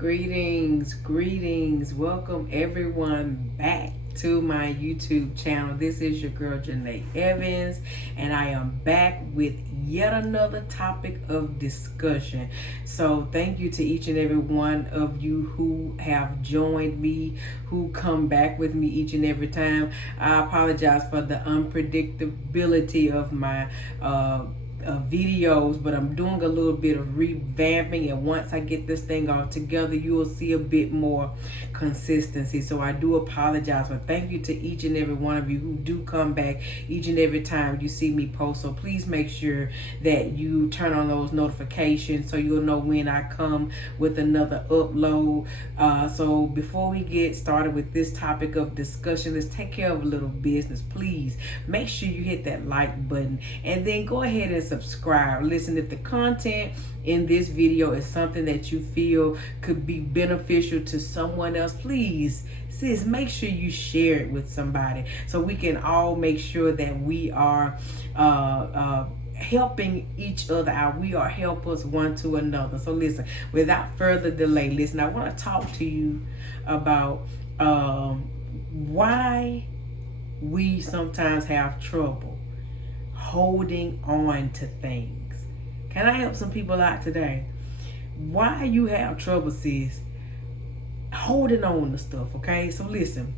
Greetings. Welcome everyone back to my YouTube channel. This is your girl Janae Evans, and I am back with yet another topic of discussion. So thank you to each and every one of you who have joined me, who come back with me each and every time. I apologize for the unpredictability of my videos, but I'm doing a little bit of revamping, and once I get this thing all together, you will see a bit more consistency. So I do apologize, but thank you to each and every one of you who do come back each and every time you see me post. So please make sure that you turn on those notifications so you'll know when I come with another upload. So before we get started with this topic of discussion, let's take care of a little business. Please make sure you hit that like button, and then go ahead and subscribe. Listen, if the content in this video is something that you feel could be beneficial to someone else, please, sis, make sure you share it with somebody so we can all make sure that we are helping each other out. We are helpers one to another. So listen, without further delay, listen, I want to talk to you about why we sometimes have trouble holding on to things. Can I help some people out today? Why you have trouble, sis, holding on to stuff, okay? So listen,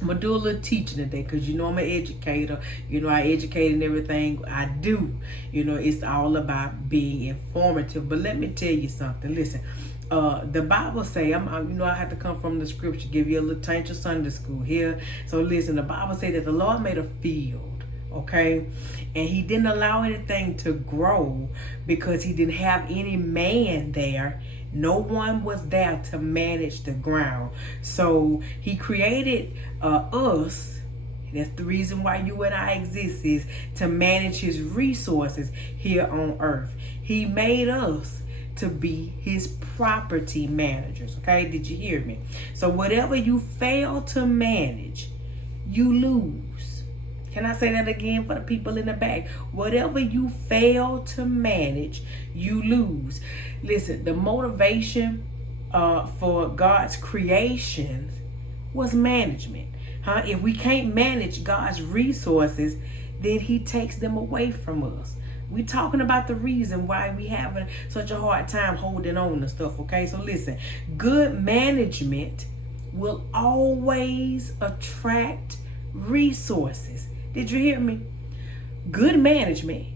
I'm going to do a little teaching today because you know I'm an educator. You know I educate in everything I do. You know, it's all about being informative. But let me tell you something. Listen, the Bible say, I have to come from the scripture, give you a little taint of Sunday school here. So listen, the Bible say that the Lord made a field. Okay, and he didn't allow anything to grow because he didn't have any man there. No one was there to manage the ground. So he created us. That's the reason why you and I exist, is to manage his resources here on earth. He made us to be his property managers. Okay, did you hear me? So whatever you fail to manage, you lose. Can I say that again for the people in the back? Whatever you fail to manage, you lose. Listen, the motivation for God's creation was management. If we can't manage God's resources, then he takes them away from us. We're talking about the reason why we having such a hard time holding on to stuff, okay? So listen, good management will always attract resources. Did you hear me? Good management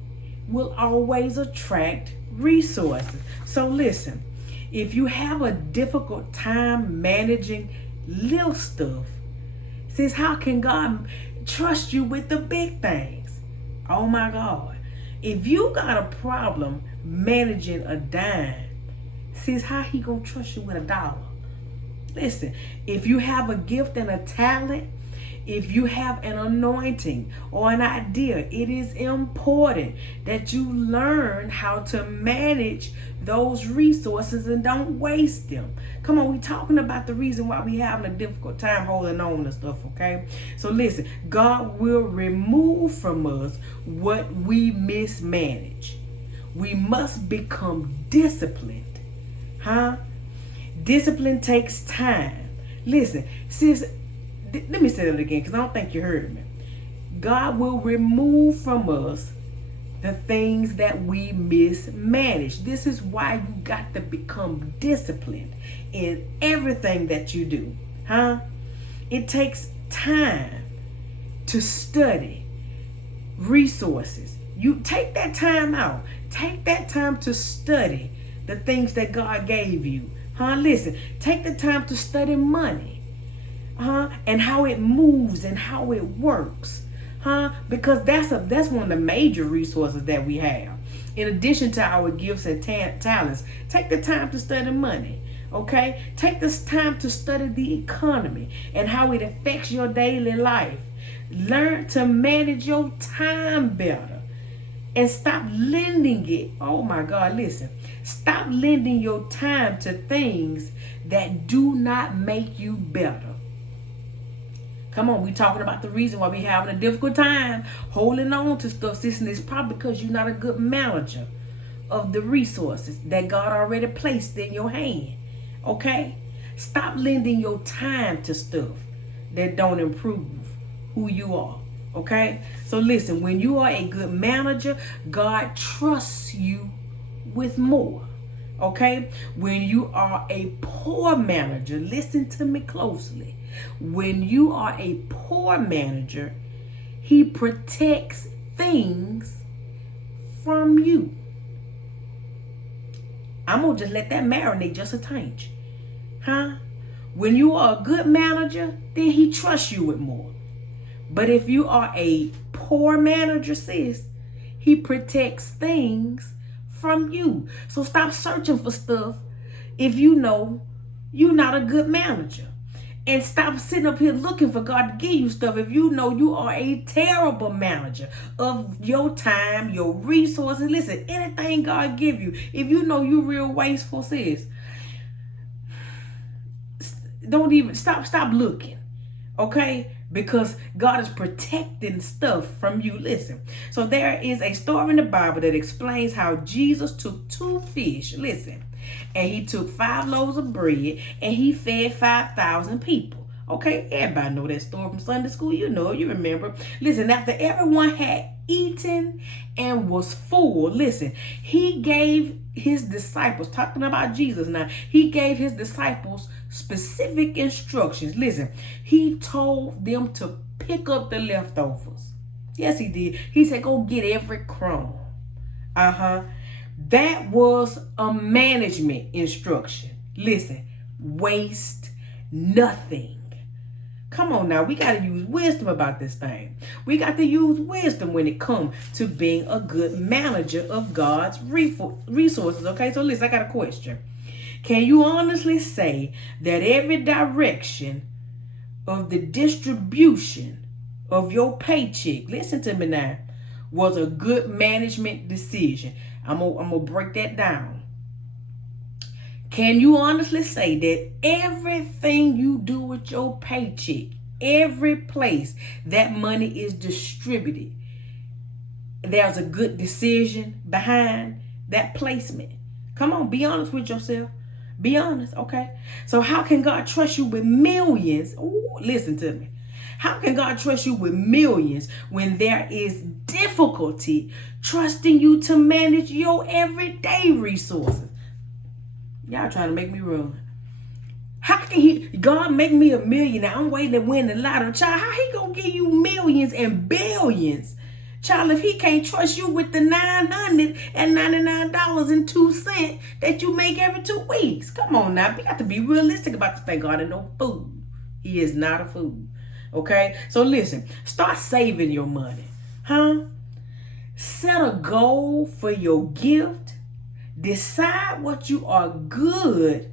will always attract resources. So listen, if you have a difficult time managing little stuff, sis, how can God trust you with the big things? Oh my God. If you got a problem managing a dime, sis, how he gonna trust you with $1? Listen, if you have a gift and a talent, if you have an anointing or an idea, it is important that you learn how to manage those resources and don't waste them. Come on, we're talking about the reason why we having a difficult time holding on to stuff, okay? So listen, God will remove from us what we mismanage. We must become disciplined. Discipline takes time. Listen, sis, let me say that again because I don't think you heard me. God will remove from us the things that we mismanage. This is why you got to become disciplined in everything that you do. It takes time to study resources. You take that time out. Take that time to study the things that God gave you. Listen, take the time to study money. And how it moves and how it works, because that's one of the major resources that we have. In addition to our gifts and talents, take the time to study money. Okay, take this time to study the economy and how it affects your daily life. Learn to manage your time better and stop lending it. Oh my God, listen, stop lending your time to things that do not make you better. Come on, we talking about the reason why we having a difficult time holding on to stuff, sis, and it's probably because you're not a good manager of the resources that God already placed in your hand. Okay? Stop lending your time to stuff that don't improve who you are. Okay? So listen, when you are a good manager, God trusts you with more. Okay? When you are a poor manager, listen to me closely. When you are a poor manager, he protects things from you. I'm going to just let that marinate just a tinge. Huh? When you are a good manager, then he trusts you with more. But if you are a poor manager, sis, he protects things from you. So stop searching for stuff if you know you're not a good manager. And stop sitting up here looking for God to give you stuff if you know you are a terrible manager of your time, your resources. Listen, anything God give you, if you know you're real wasteful, sis, don't even stop looking. Okay? Because God is protecting stuff from you. Listen. So there is a story in the Bible that explains how Jesus took 2 fish. Listen. And he took 5 loaves of bread and he fed 5,000 people. Okay, everybody know that story from Sunday school. You know, you remember. Listen, after everyone had eaten and was full, listen, he gave his disciples, talking about Jesus now, he gave his disciples specific instructions. Listen, he told them to pick up the leftovers. Yes, he did. He said, go get every crumb. That was a management instruction. Listen, waste nothing. Come on now, we got to use wisdom about this thing. We got to use wisdom when it comes to being a good manager of God's resources. Okay, so listen, I got a question. Can you honestly say that every direction of the distribution of your paycheck, listen to me now, was a good management decision? I'm gonna break that down. Can you honestly say that everything you do with your paycheck, every place that money is distributed, there's a good decision behind that placement? Come on, be honest with yourself. Be honest, okay? So how can God trust you with millions? Ooh, listen to me. How can God trust you with millions when there is difficulty trusting you to manage your everyday resources? Y'all trying to make me run. How can God make me a millionaire? I'm waiting to win the lottery. Child, how he gonna give you millions and billions? Child, if he can't trust you with the $999.02 that you make every 2 weeks. Come on now. We got to be realistic about this thing. God ain't no fool. He is not a fool. Okay? So listen, start saving your money. Set a goal for your gift. Decide what you are good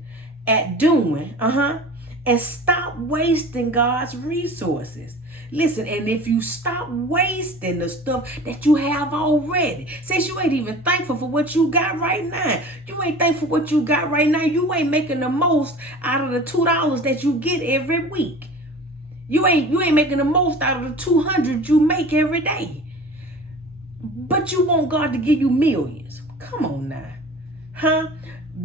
at doing. And stop wasting God's resources. Listen, and if you stop wasting the stuff that you have already, since you ain't even thankful for what you got right now, you ain't thankful for what you got right now, you ain't making the most out of the $2 that you get every week. You ain't making the most out of the $200 you make every day. But you want God to give you millions. Come on now.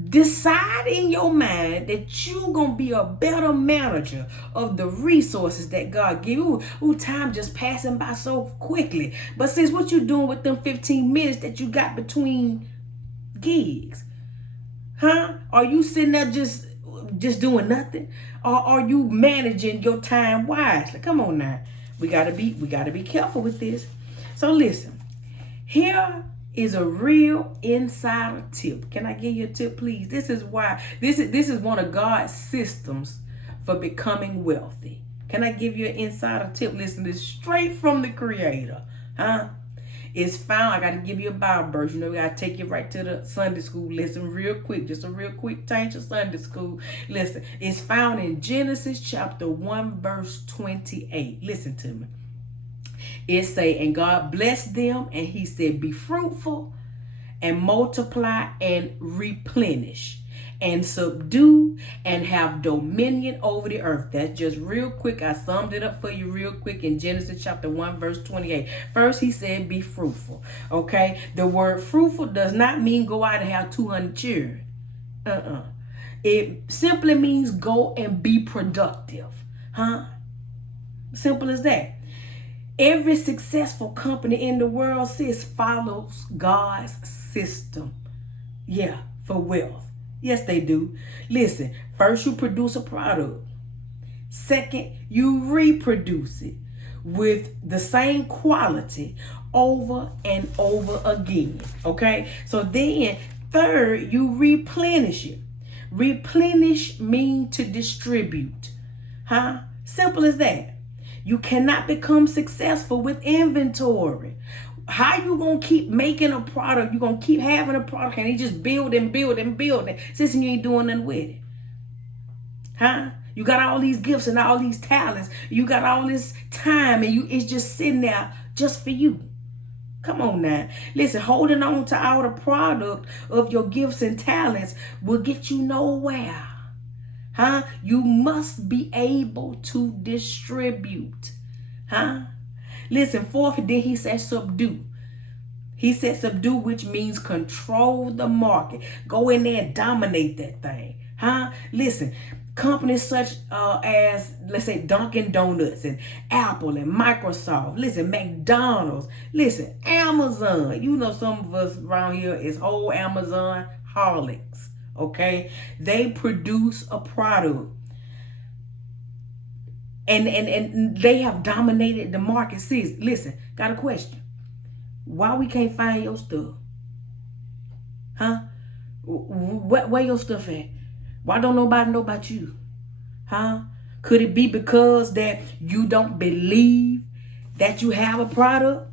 Decide in your mind that you gonna be a better manager of the resources that God give you. Ooh, time just passing by so quickly. But sis, what you doing with them 15 minutes that you got between gigs? Are you sitting there just doing nothing? Or are you managing your time wisely? Come on now. We gotta be careful with this. So listen, here is a real insider tip. Can I give you a tip, please? This is why this is one of God's systems for becoming wealthy. Can I give you an insider tip? Listen, this is straight from the Creator. It's found. I got to give you a Bible verse. You know, we got to take you right to the Sunday school lesson real quick. Just a real quick change of Sunday school. Listen, it's found in Genesis chapter 1, verse 28. Listen to me. It say, and God blessed them, and he said, be fruitful and multiply and replenish and subdue and have dominion over the earth. That's just real quick. I summed it up for you real quick in Genesis chapter 1, verse 28. First, he said, be fruitful. Okay. The word fruitful does not mean go out and have 200 children. It simply means go and be productive. Simple as that. Every successful company in the world, sis, follows God's system. Yeah, for wealth. Yes, they do. Listen, first you produce a product. Second, you reproduce it with the same quality over and over again. Okay? So then, third, you replenish it. Replenish means to distribute. Simple as that. You cannot become successful with inventory. How you gonna keep making a product? You gonna keep having a product and you just build and build and build it since you ain't doing nothing with it? You got all these gifts and all these talents. You got all this time and it's just sitting there just for you. Come on now. Listen, holding on to all the product of your gifts and talents will get you nowhere. You must be able to distribute. Listen, fourth, then he said subdue. He said subdue, which means control the market. Go in there and dominate that thing. Listen, companies such as, let's say, Dunkin' Donuts and Apple and Microsoft. Listen, McDonald's. Listen, Amazon. You know, some of us around here is whole Amazon holics. Okay, they produce a product, and they have dominated the market. Sis, listen, got a question. Why we can't find your stuff? Where your stuff at? Why don't nobody know about you? Could it be because that you don't believe that you have a product?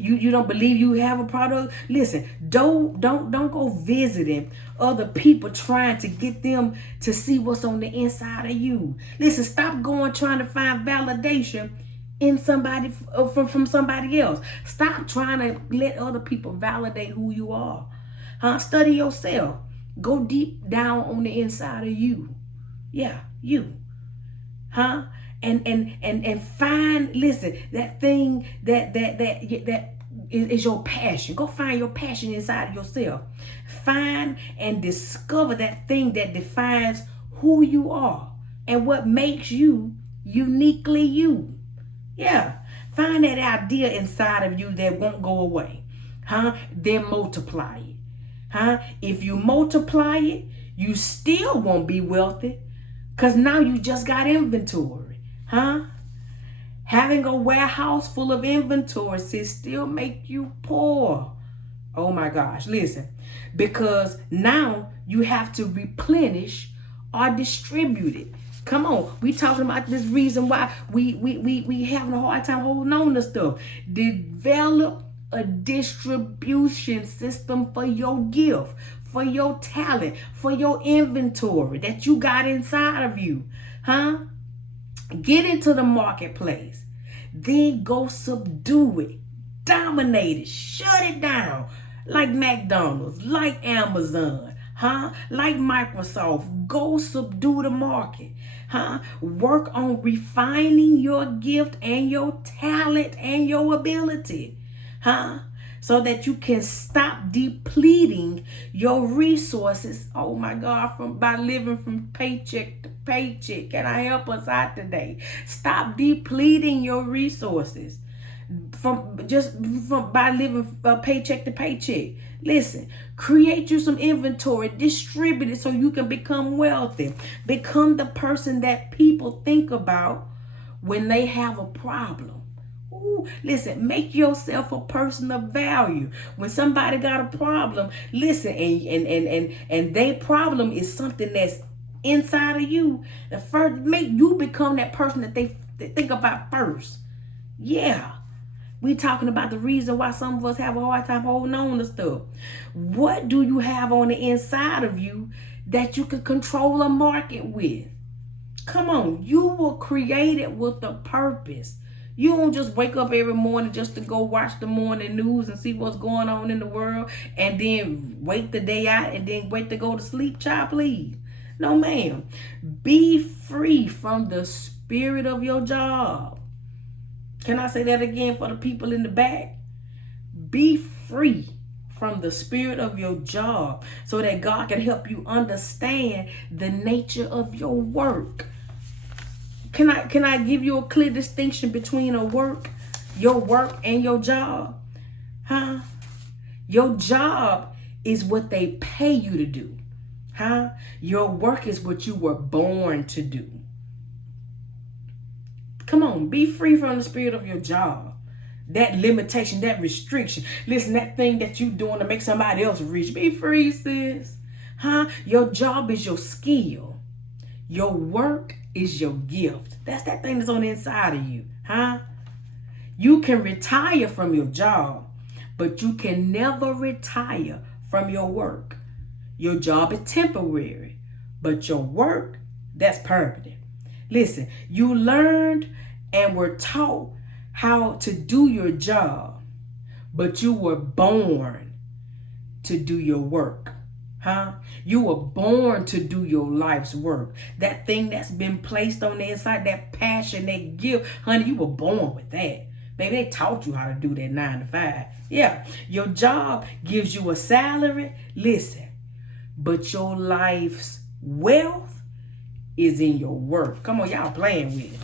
You don't believe you have a product? Listen, don't go visiting other people trying to get them to see what's on the inside of you. Listen, stop going trying to find validation in somebody from somebody else. Stop trying to let other people validate who you are. Study yourself. Go deep down on the inside of you. Yeah, you. And find, listen, that thing that is your passion. Go find your passion inside of yourself. Find and discover that thing that defines who you are and what makes you uniquely you. Yeah. Find that idea inside of you that won't go away. Then multiply it. If you multiply it, you still won't be wealthy, because now you just got inventory. Having a warehouse full of inventory still make you poor. Oh my gosh, listen. Because now you have to replenish or distribute it. Come on, we talking about this reason why we having a hard time holding on to stuff. Develop a distribution system for your gift, for your talent, for your inventory that you got inside of you. Get into the marketplace. Then go subdue it. Dominate it. Shut it down. Like McDonald's, like Amazon, like Microsoft. Go subdue the market. Work on refining your gift and your talent and your ability. So that you can stop depleting your resources. Oh my God, by living from paycheck to paycheck. Can I help us out today? Stop depleting your resources by living paycheck to paycheck. Listen, create you some inventory, distribute it so you can become wealthy. Become the person that people think about when they have a problem. Listen, make yourself a person of value. When somebody got a problem, listen, and their problem is something that's inside of you. Make you become that person that they think about first. Yeah. We talking about the reason why some of us have a hard time holding on to stuff. What do you have on the inside of you that you can control a market with? Come on, you were created with a purpose. You don't just wake up every morning just to go watch the morning news and see what's going on in the world and then wait the day out and then wait to go to sleep, child, please. No, ma'am. Be free from the spirit of your job. Can I say that again for the people in the back? Be free from the spirit of your job so that God can help you understand the nature of your work. Can I give you a clear distinction between your work and your job? Huh? Your job is what they pay you to do. Huh? Your work is what you were born to do. Come on, be free from the spirit of your job. That limitation, that restriction. Listen, that thing that you doing to make somebody else rich. Be free, sis. Huh? Your job is your skill. Your work is your gift. That's that thing that's on the inside of you. Huh? You can retire from your job, but you can never retire from your work. Your job is temporary, but your work, that's permanent. Listen, you learned and were taught how to do your job, but you were born to do your work. Huh? You were born to do your life's work. That thing that's been placed on the inside, that passion, that gift, honey, you were born with that. Baby, they taught you how to do that 9 to 5. Yeah, your job gives you a salary. Listen, but your life's wealth is in your work. Come on, y'all playing with it.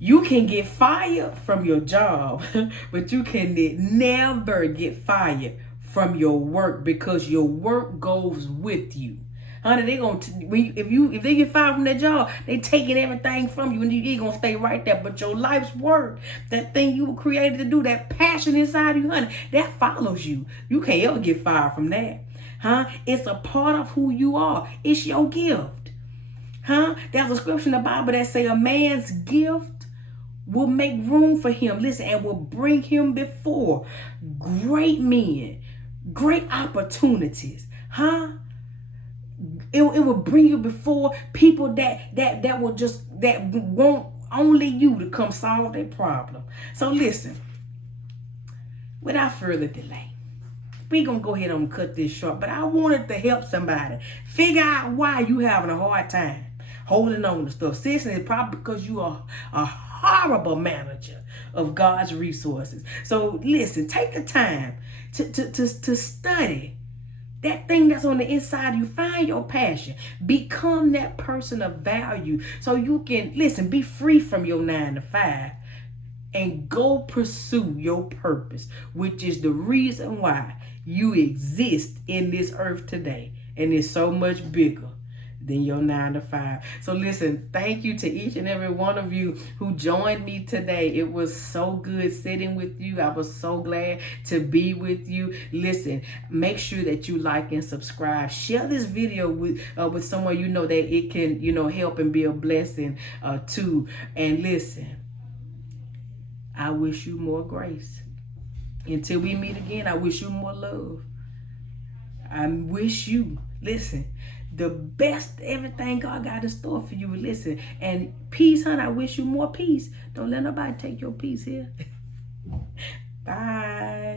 You can get fired from your job, but you can never get fired from your work because your work goes with you. Honey, if they get fired from their job, they taking everything from you and you ain't gonna stay right there. But your life's work, that thing you were created to do, that passion inside of you, honey, that follows you. You can't ever get fired from that. Huh? It's a part of who you are. It's your gift. Huh? There's a scripture in the Bible that say a man's gift will make room for him. Listen, and will bring him before great men, great opportunities. Huh? It will bring you before people that want only you to come solve their problem. So listen, without further delay, we're going to go ahead and cut this short, but I wanted to help somebody figure out why you having a hard time holding on to stuff. Seriously, it's probably because you are a horrible manager of God's resources. So listen, take the time to study that thing that's on the inside of you. Find your passion. Become that person of value so you can, listen, be free from your 9 to 5 and go pursue your purpose, which is the reason why you exist in this earth today. And it's so much bigger than your 9 to 5. So listen, thank you to each and every one of you who joined me today. It was so good sitting with you. I was so glad to be with you. Listen, make sure that you like and subscribe. Share this video with someone you know that it can, help and be a blessing to. And listen, I wish you more grace. Until we meet again, I wish you more love. I wish you, listen, the best, everything God got in store for you. Listen, and peace, honey, I wish you more peace. Don't let nobody take your peace here. Bye.